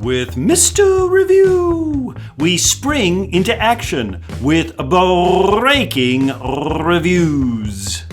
With Mr. Review, we spring into action with breaking reviews.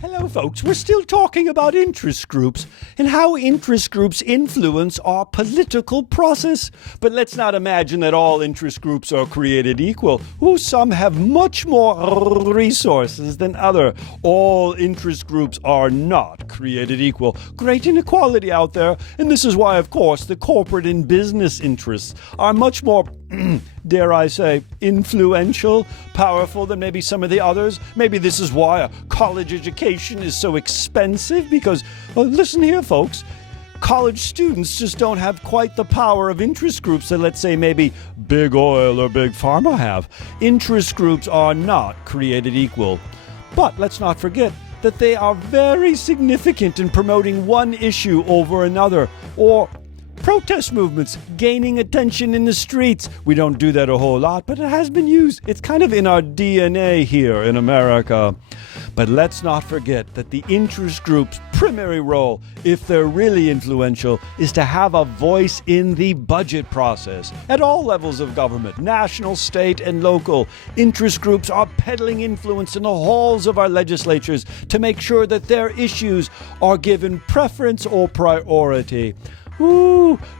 Hello, folks. We're still talking about interest groups and how interest groups influence our political process. But let's not imagine that all interest groups are created equal. Some have much more resources than others. All interest groups are not created equal. Great inequality out there. And this is why, of course, the corporate and business interests are much more dare I say, influential, powerful than maybe some of the others. Maybe this is why a college education is so expensive because, well, listen here, folks. College students just don't have quite the power of interest groups that, let's say, maybe big oil or big pharma have. Interest groups are not created equal. But let's not forget that they are very significant in promoting one issue over another, or protest movements gaining attention in the streets. We don't do that a whole lot, but it has been used. It's kind of in our DNA here in America. But let's not forget that the interest group's primary role, if they're really influential, is to have a voice in the budget process. At all levels of government, national, state, and local, interest groups are peddling influence in the halls of our legislatures to make sure that their issues are given preference or priority.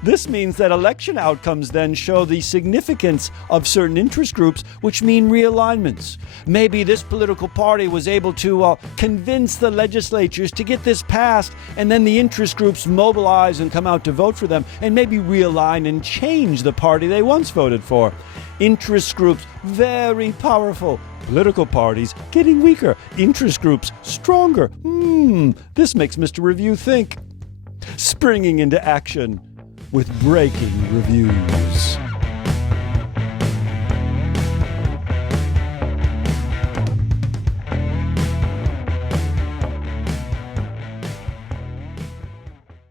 This means that election outcomes then show the significance of certain interest groups, which mean realignments. Maybe this political party was able to convince the legislatures to get this passed, and then the interest groups mobilize and come out to vote for them, and maybe realign and change the party they once voted for. Interest groups, very powerful. Political parties getting weaker. Interest groups stronger. This makes Mr. Review think. Springing into action with breaking reviews.